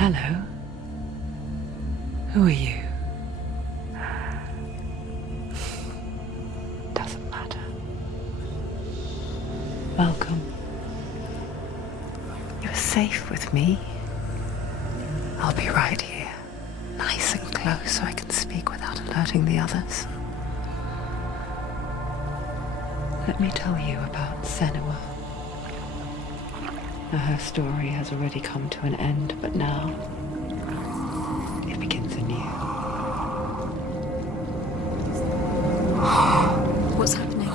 Hello. Who are you? Doesn't matter. Welcome. You're safe with me. I'll be right here, nice and close so I can speak without alerting the others. Let me tell you about Senua. Now, her story has already come to an end, but now it begins anew. What's happening?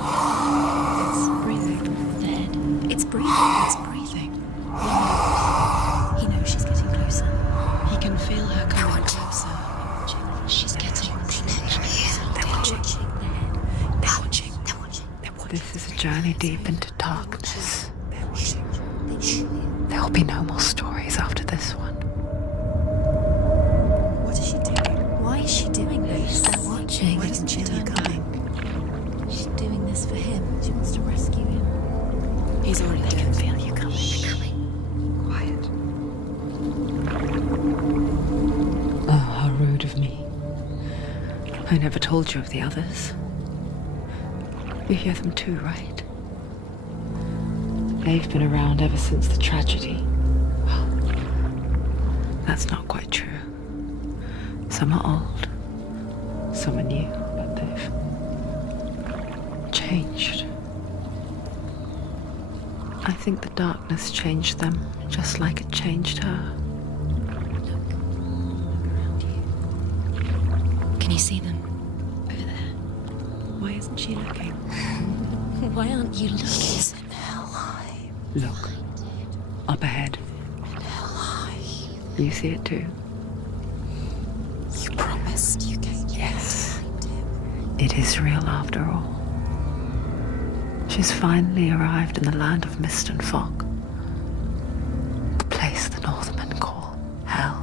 It's breathing. Dead. It's breathing. It's breathing. He knows she's getting closer. He can feel her coming closer. She's getting closer. They're watching. They're watching. They're watching. They're watching. This is a journey deep into darkness. They're watching. There will be no more stories after this one. What is she doing? Why is she doing this? They're watching. Why doesn't she turn coming? She's doing this for him. She wants to rescue him. He's already dead. I can feel you coming. Quiet. Oh, how rude of me. I never told you of the others. You hear them too, right? They've been around ever since the tragedy. Well, that's not quite true. Some are old, some are new, but they've changed. I think the darkness changed them, just like it changed her. Look around you. Can you see them? Over there. Why isn't she looking? Why aren't you looking? In Helheim. Look, up ahead. In Helheim. You see it too? You promised you came. Yes. It is real after all. She's finally arrived in the land of mist and fog. The place the Northmen call Hell.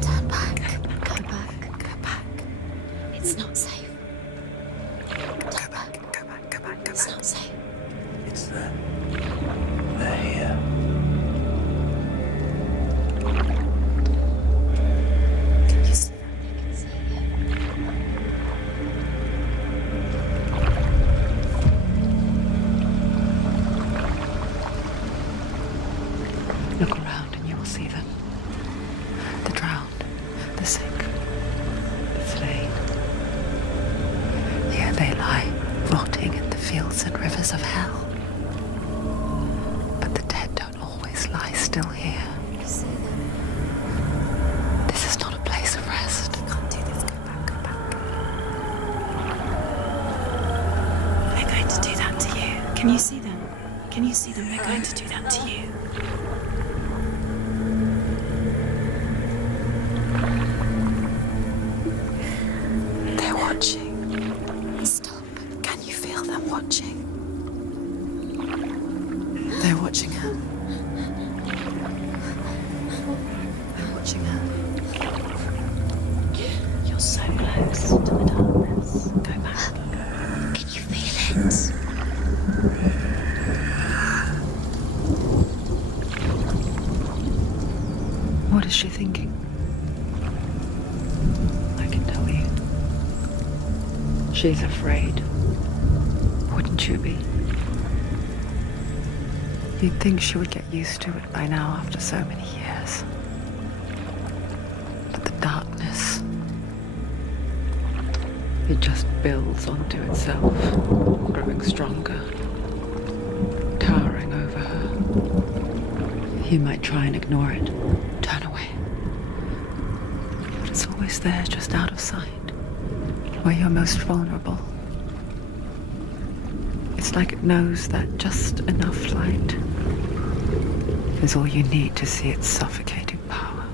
Turn back. Go back. Go back. It's not safe. Go back. Go back, go back, go It's back. not safe. It's there. They're here. Can you see that? They can see you. Look around and you will see them. The drowned, the sick, the slain. Here they lie, rotting in the fields and rivers of hell. But the dead don't always lie still here. You see them? This is not a place of rest. You can't do this. Go back. Go back. They're going to do that to you. Can you see them? Can you see them? They're going to do that to you. They're watching. Stop. Can you feel them watching? They're watching her. They're watching her. You're so close to the darkness. Go back. Can you feel it? What is she thinking? I can tell you. She's afraid. Wouldn't you be? You'd think she would get used to it by now after so many years. But the darkness, it just builds onto itself, growing stronger, towering over her. You might try and ignore it, turn away. But it's always there, just out of sight, where you're most vulnerable. It's like it knows that just enough light is all you need to see its suffocating power.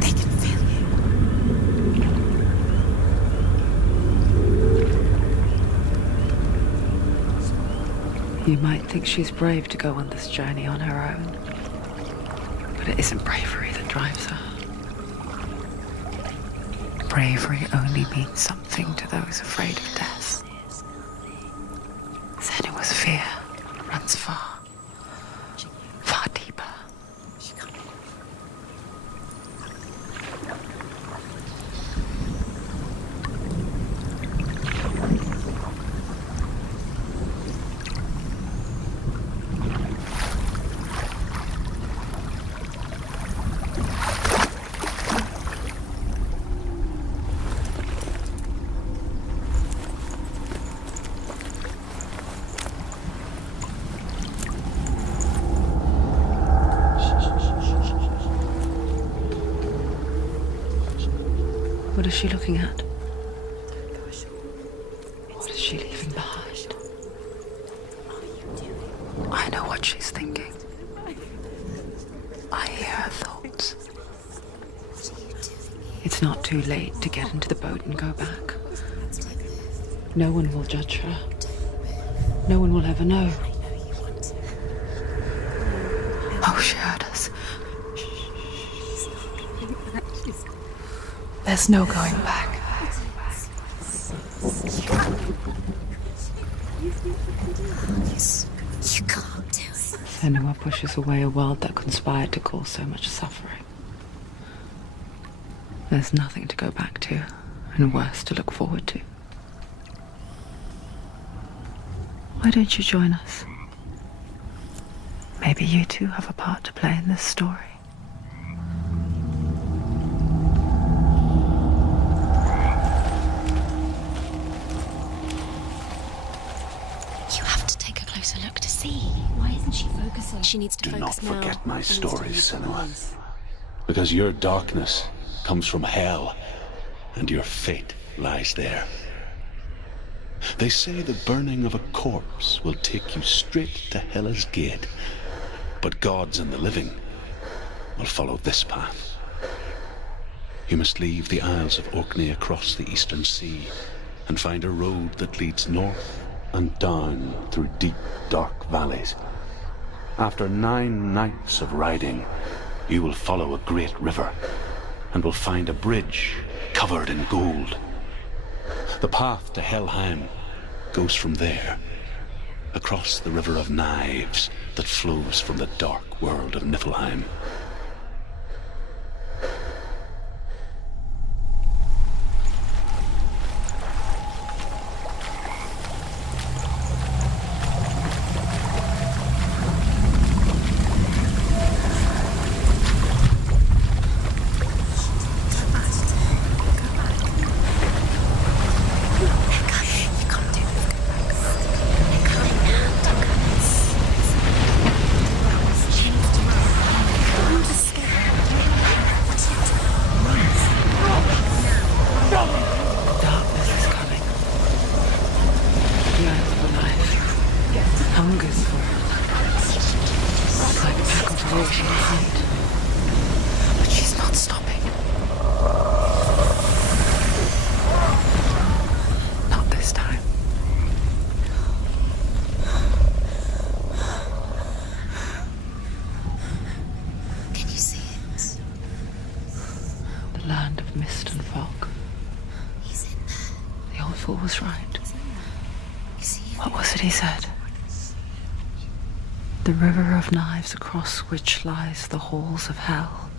They can feel you. You might think she's brave to go on this journey on her own, but it isn't bravery that drives her. bravery only means something to those afraid of death. Senua's fear runs far, far deeper. What is she looking at? What is she leaving behind? I know what she's thinking. I hear her thoughts. It's not too late to get into the boat and go back. No one will judge her. No one will ever know. Oh, she heard us. There's no going back. You can't do it. Senua pushes away a world that conspired to cause so much suffering. There's nothing to go back to, and worse to look forward to. Why don't you join us? Maybe you too have a part to play in this story. You have to take a closer look to see. Why isn't she focusing? She needs to Do not focus now. forget my stories, Senua. Because your darkness comes from hell, and your fate lies there. They say the burning of a corpse will take you straight to Hela's gate, but gods and the living will follow this path. You must leave the Isles of Orkney across the eastern sea and find a road that leads north and down through deep, dark valleys. After 9 nights of riding, you will follow a great river and will find a bridge covered in gold. The path to Helheim goes from there, across the river of knives that flows from the dark world of Niflheim. But she's not stopping. Not this time. Can you see it? The land of mist and fog. He's in there. The old fool was right. You see it? What was it he said? The river of knives across which lies the halls of hell.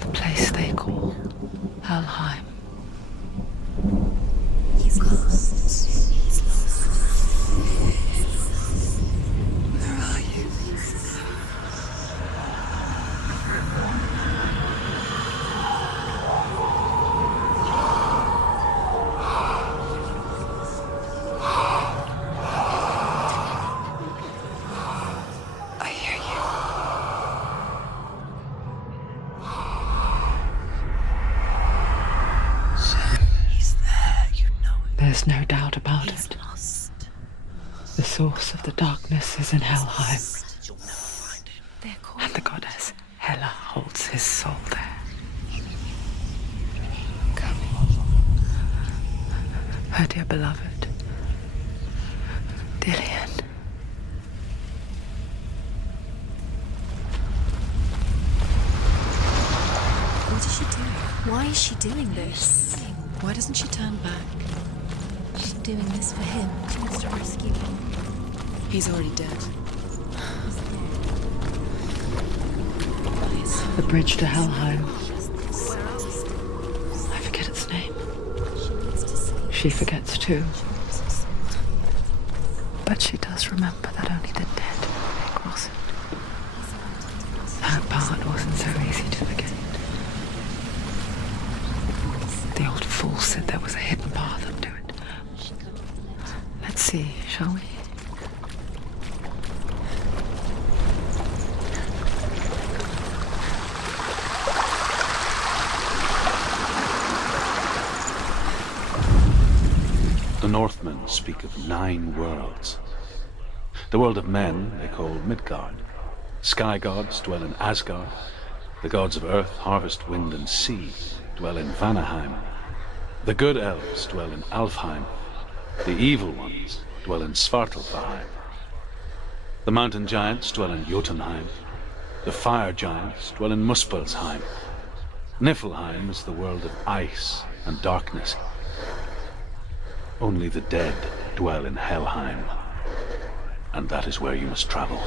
The place they call Helheim. He's lost. He's lost. Where are you? I hear you. He's there, you know it. There's no doubt about He's it. lost. The source of the darkness is in Helheim, You'll never find him. They're calling. and the goddess Hela holds his soul there. Her dear beloved, Dillian. What is she doing? Why is she doing this? Why doesn't she turn back? She's doing this for him. She wants to rescue him. He's already dead. The bridge to Helheim. I forget its name. She forgets too. But she does remember that only the dead may cross it. That part wasn't so easy to forget. The old fool said there was a hidden path up to it. Let's see, shall we? The Northmen speak of 9 worlds. The world of men they call Midgard. Sky gods dwell in Asgard. The gods of earth, harvest, wind, and sea dwell in Vanaheim. The good elves dwell in Alfheim. The evil ones dwell in Svartalfheim. The mountain giants dwell in Jotunheim. The fire giants dwell in Muspelheim. Niflheim is the world of ice and darkness. Only the dead dwell in Helheim, and that is where you must travel.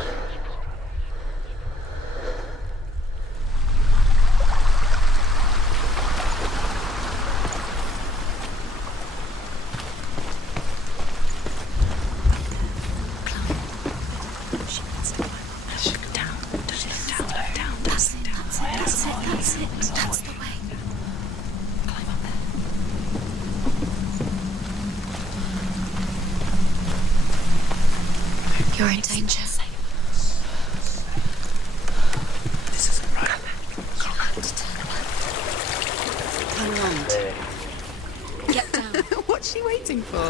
That's the way. Climb up there. You're in danger. This isn't right. You'll have to turn around. Turn around. Get down. What's she waiting for?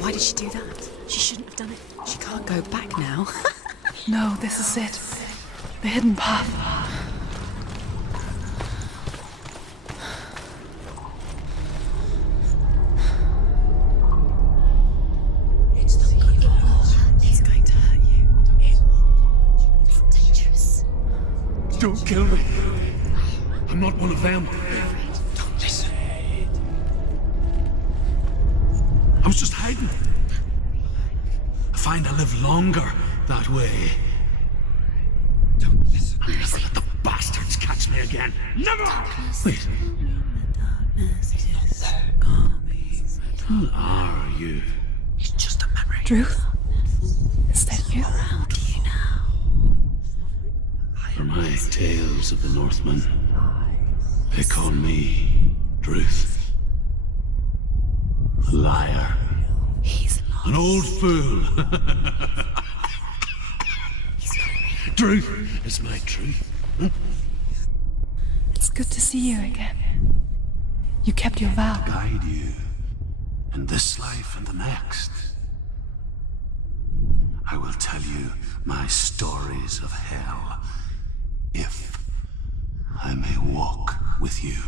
Why did she do that? She shouldn't have done it. She can't go back now. No, this is it. The hidden path. It's not good. It will hurt you. It's going to hurt you. It's dangerous. Don't kill me. I'm not one of them. Don't listen. I was just hiding. I find I live longer that way. Don't listen. I'll never let the bastards catch me again. Never! Wait. Who are you? It's just a memory. Druth? Is that you? For my tales of the Northmen, they call me Druth. A liar. He's lost. An old fool. Truth is my truth. It's good to see you again. You kept your vow. Guide you in this life and the next. I will tell you my stories of hell, if I may walk with you.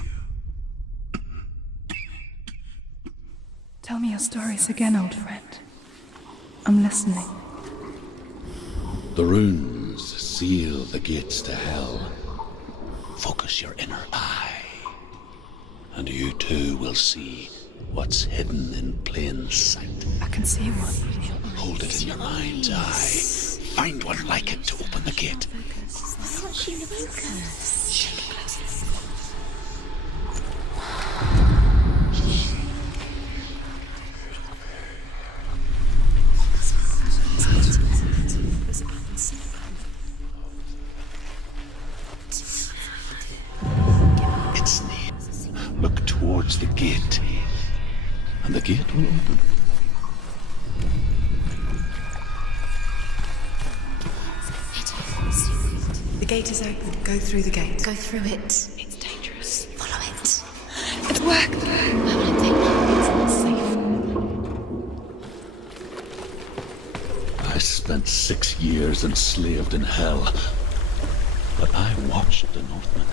Tell me your stories again, old friend. I'm listening. The runes seal the gates to hell. Focus your inner eye, and you too will see what's hidden in plain sight. I can see one. Hold it in your mind's eye. Find one like it to open the gate. It's near. Look towards the gate, and the gate will open. The gate is open. Go through the gate. Go through it. It's dangerous. Follow it. It worked. Where will it take you? It's not safe. I spent 6 years enslaved in hell, but I watched the Northmen,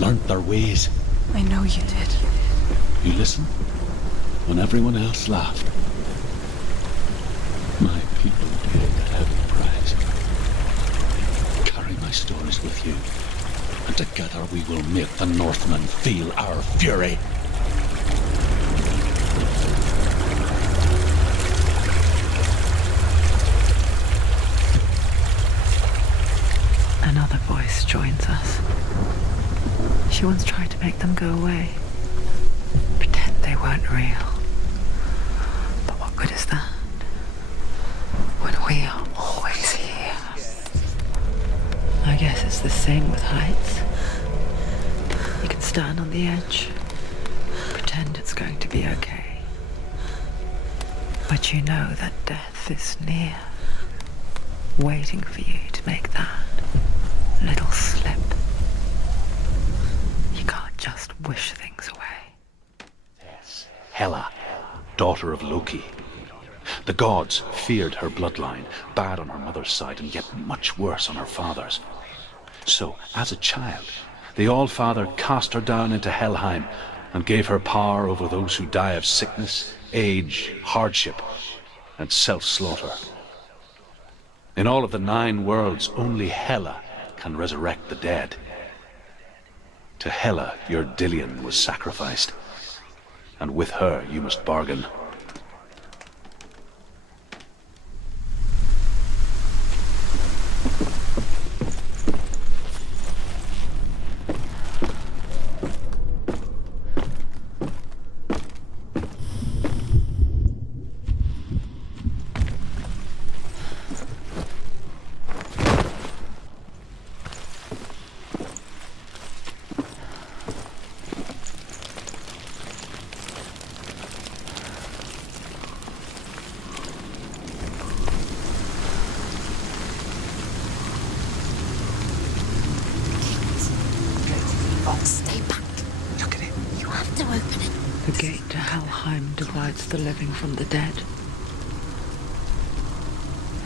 learnt their ways. I know you did. You listened when everyone else laughed. My people paid a heavy price. Carry my stories with you and together we will make the Northmen feel our fury. Another voice joins us. She once tried to make them go away. Pretend they weren't real. But what good is that? When we are always here. I guess it's the same with heights. You can stand on the edge, pretend it's going to be okay. But you know that death is near, waiting for you to make that little slip. You can't just wish things away. Yes, Hela, daughter of Loki. The gods feared her bloodline, bad on her mother's side and yet much worse on her father's. So, as a child, the All-Father cast her down into Helheim and gave her power over those who die of sickness, age, hardship, and self-slaughter. In all of the 9 worlds, only Hela can resurrect the dead. To Hela, your Dillion was sacrificed, and with her you must bargain. Stay back. Look at it. You have to open it. The gate to Helheim divides the living from the dead.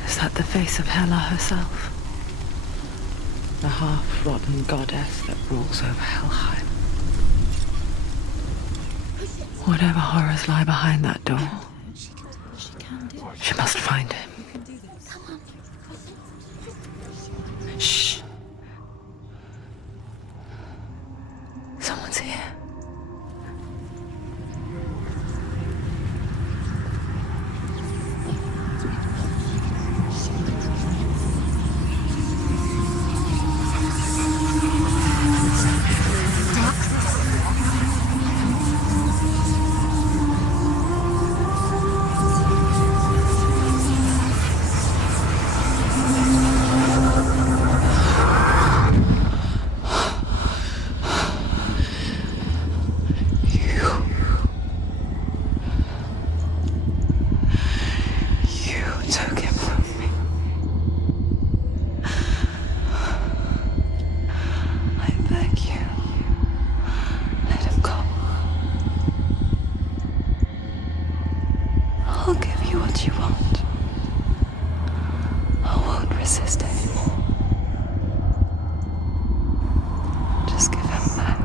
Is that the face of Hela herself? The half-rotten goddess that rules over Helheim. Whatever horrors lie behind that door, she must find him. Shh. Someone's here. I'll give you what you want. I won't resist anymore. Just give him back.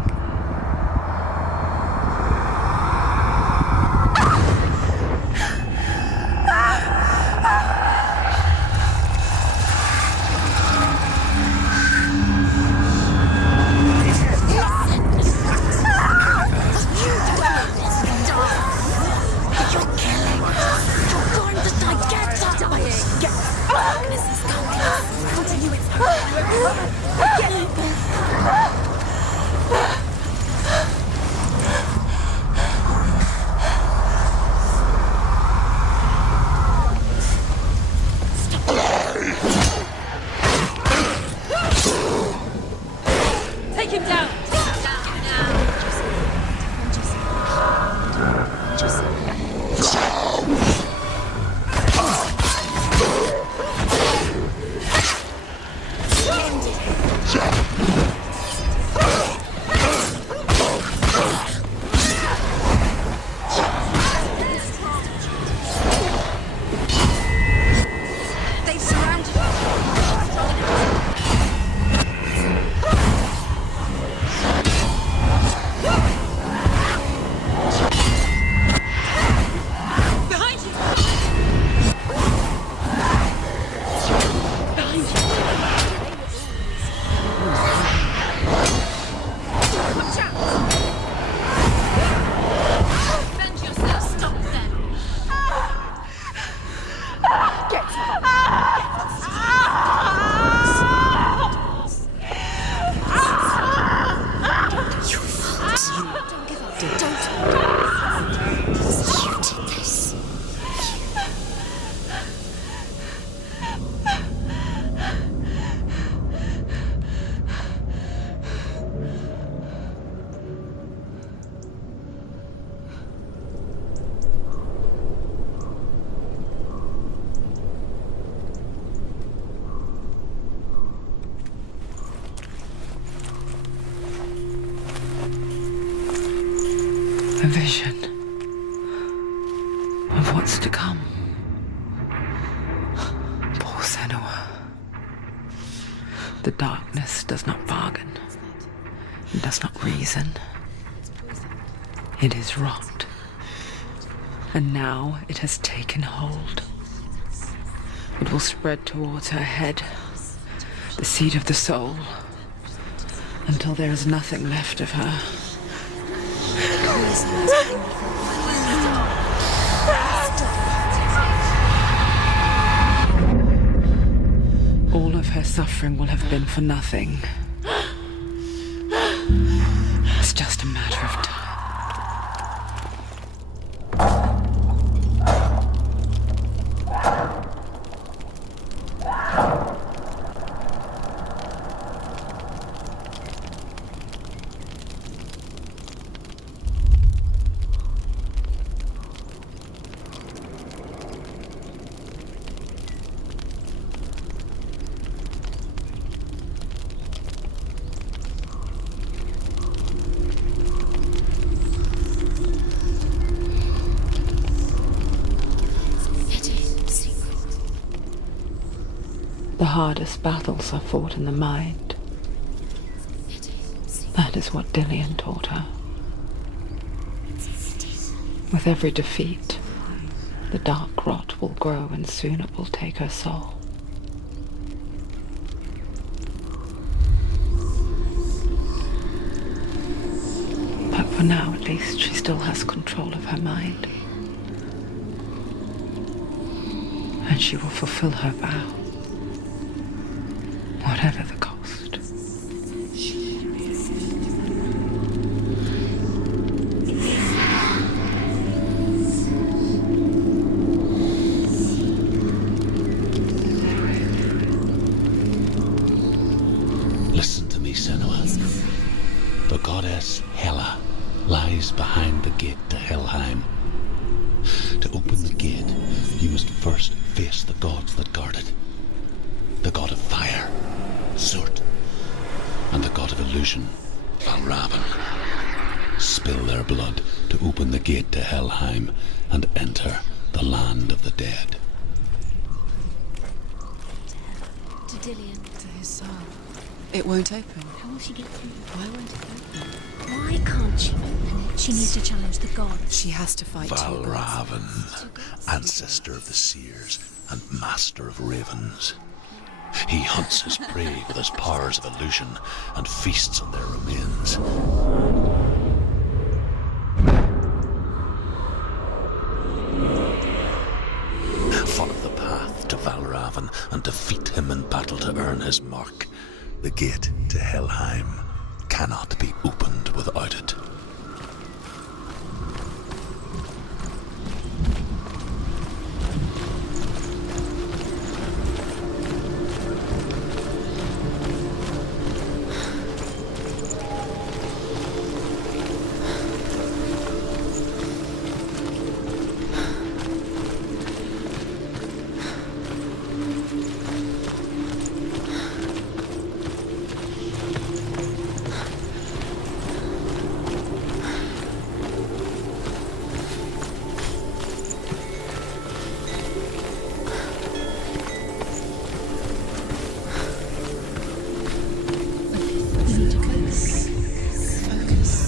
A vision of what's to come. Poor Senua. The darkness does not bargain. It does not reason. It is wrought. And now it has taken hold. It will spread towards her head, the seat of the soul, until there is nothing left of her. All of her suffering will have been for nothing. It's just a matter of time. The hardest battles are fought in the mind. That is what Dillian taught her. With every defeat, the dark rot will grow and soon it will take her soul. But for now, at least, she still has control of her mind. And she will fulfill her vow. Whatever the cost. Listen to me, Senua. The goddess Hela lies behind the gate to Helheim. To open the gate, you must first face the gods that guard it. The god of fire, Surt, and the god of illusion, Valravn. Spill their blood to open the gate to Helheim and enter the land of the dead. To Dillian. To his soul. It won't open. How will she get through? Why won't it open? Why can't she open it? She needs to challenge the gods. She has to fight two gods. Valravn, ancestor of the seers and master of ravens. He hunts his prey with his powers of illusion and feasts on their remains. Follow the path to Valravn and defeat him in battle to earn his mark. The gate to Helheim cannot be opened without it.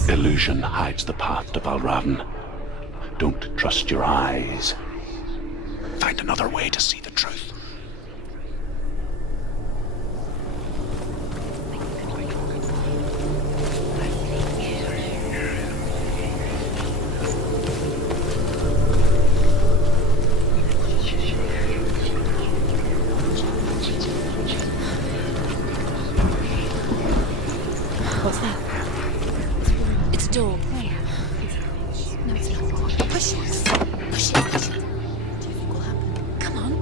Illusion hides the path to Valravn. Don't trust your eyes. Find another way to see the truth. What's that? It's a door. No, it's not. Push it. Push it. Push it. Do you think will happen? Come on.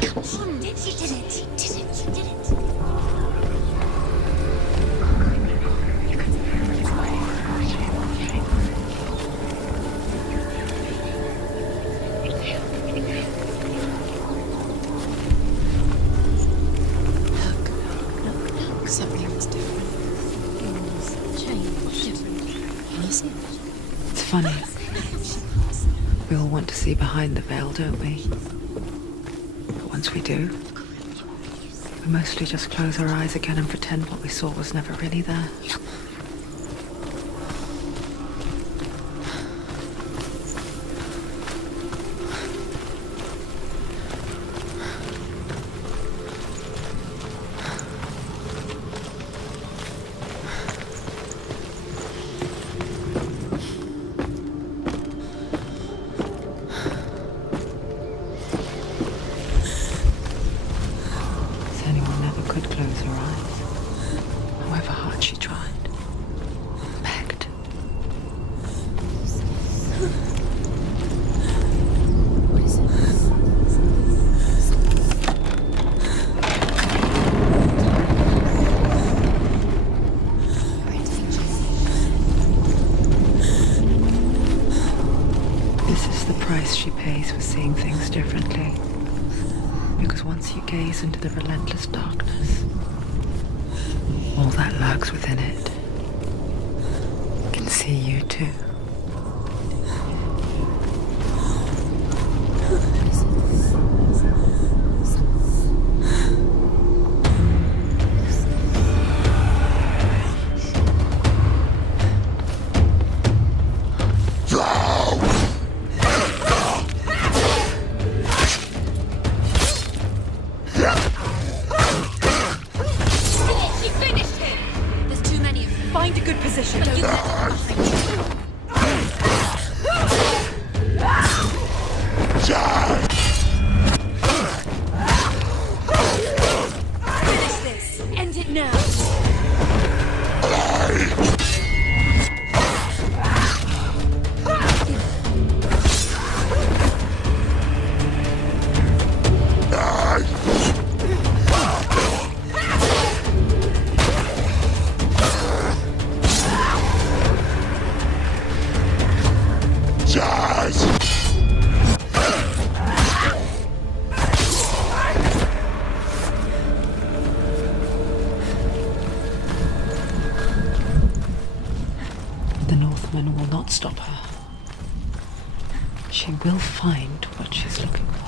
Come on. You did it. You did it. You did it. Look, something was different. Things change. Different. Can you see it? funny. We all want to see behind the veil, don't we? But once we do, we mostly just close our eyes again and pretend what we saw was never really there. She pays for seeing things differently. Because once you gaze into the relentless darkness, all that lurks within it can see you too. Will not stop her. She will find what she's looking for.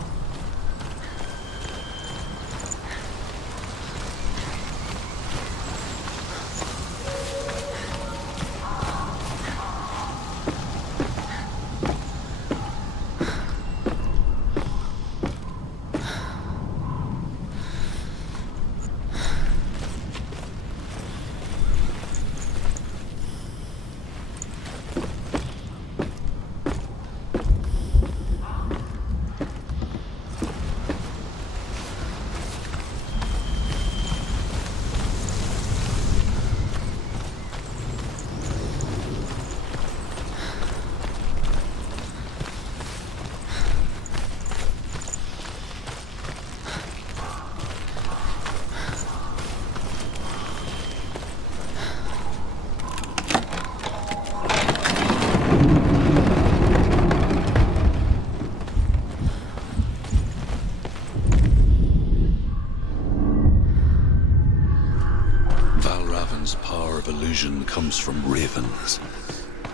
Comes from ravens.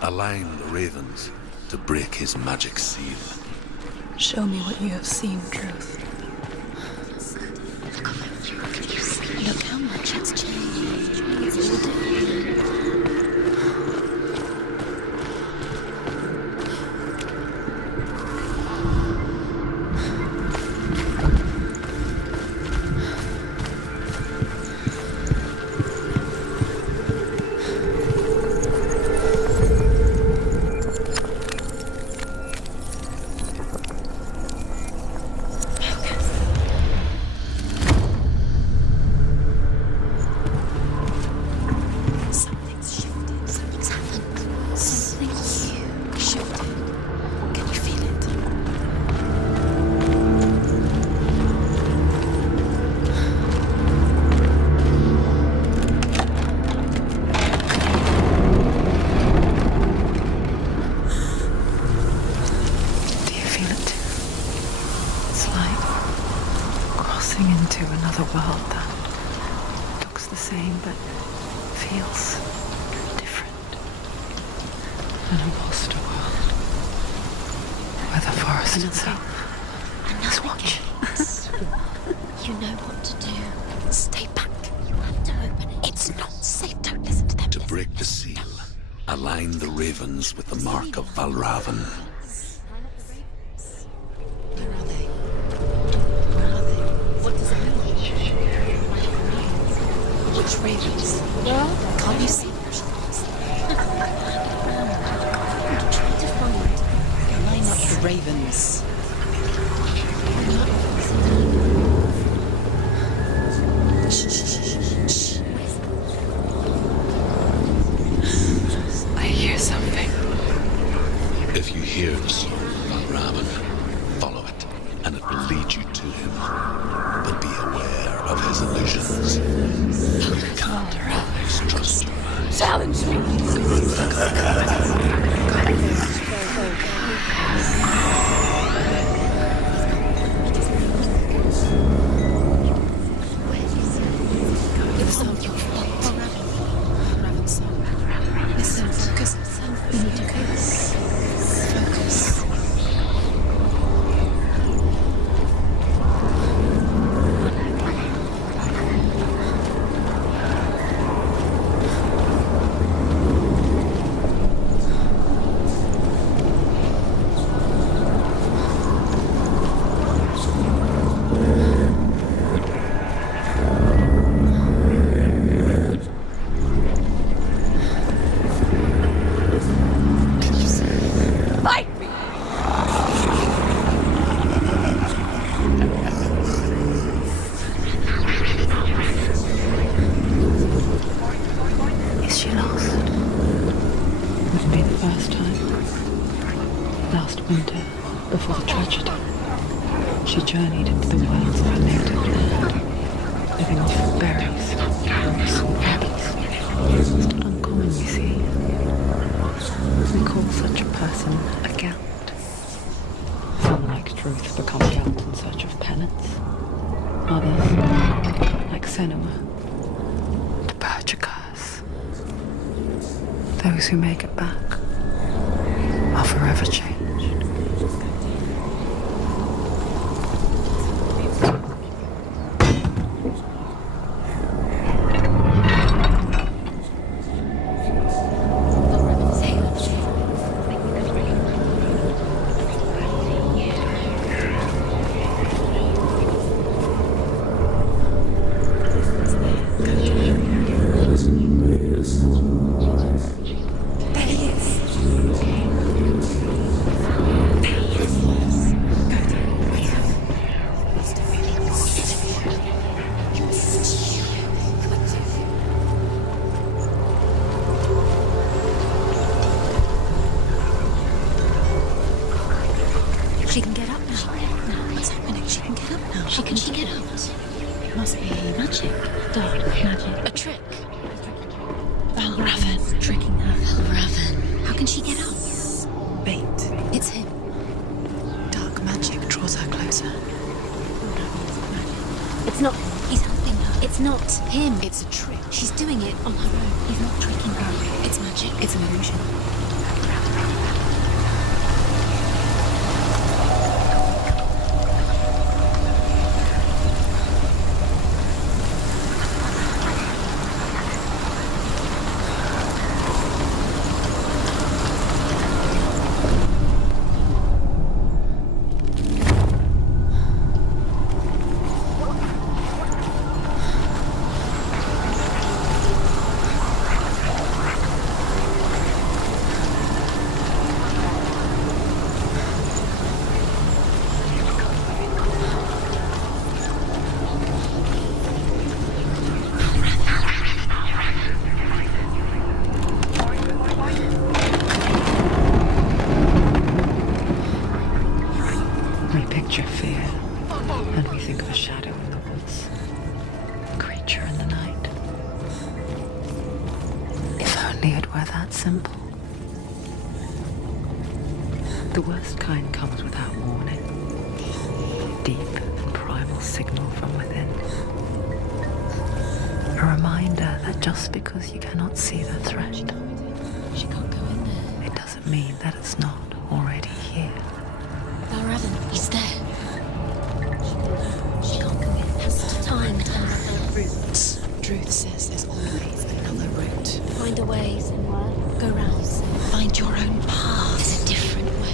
Align the ravens to break his magic seal. Show me what you have seen, Truth. Look how much it's changed. It's all different. Feels different. An imposter world. manifest itself. Another watch. gate. You know what to do. Stay back. You have to open it. It's not safe. Don't listen to them. To break the seal, align the ravens with the mark of Valravan. Where are they? Where are they? What does it mean? Which ravens? Can't you see them? Try to find. Line up the ravens. I hear something. If you hear the soul of Valravan, follow it, and it will lead you to him. But be aware of his illusions. You can't always trust your eyes. Challenge me. It's not your fault. Raven's song. Listen, focus. We need to focus. Focus. Is she lost? Wouldn't be the first time. Last winter, before the tragedy, she journeyed into the wilds of her native land, living off berries, roots, and berries. It's not uncommon, you see. We call such a person a Gelt. Some, like Truth, become Gelt in search of penance. Others, like Senua, to purge a curse. Those who make it back are forever changed. She can get up now. No, what's happening? She can get up now. How can she get up? It must be magic. Dark magic. A trick. Valravan tricking her. Valravan. How can she get up? Bait. It's him. Dark magic draws her closer. It's not him. He's helping her. It's not him. It's a trick. She's doing it on her own. He's not tricking her. It's magic. It's an illusion. We picture fear, and we think of a shadow in the woods, a creature in the night. If only it were that simple. The worst kind comes without warning. Deep and primal signal from within. A reminder that just because you cannot see the threat, She can't go in there. it doesn't mean that it's not already here. Valravan. the way, Senua. Go round. Find your own path. There's a different way.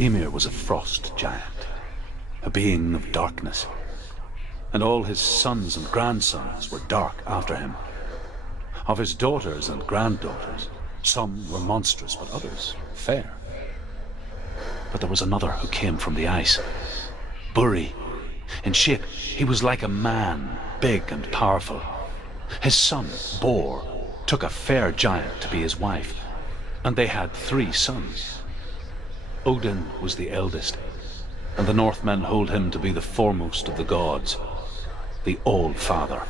Ymir was a frost giant, a being of darkness, and all his sons and grandsons were dark after him. Of his daughters and granddaughters, some were monstrous, but others fair. But there was another who came from the ice. Buri. In shape, he was like a man, big and powerful. His son, Bor, took a fair giant to be his wife, and they had 3 sons. Odin was the eldest, and the Northmen hold him to be the foremost of the gods, the All-Father.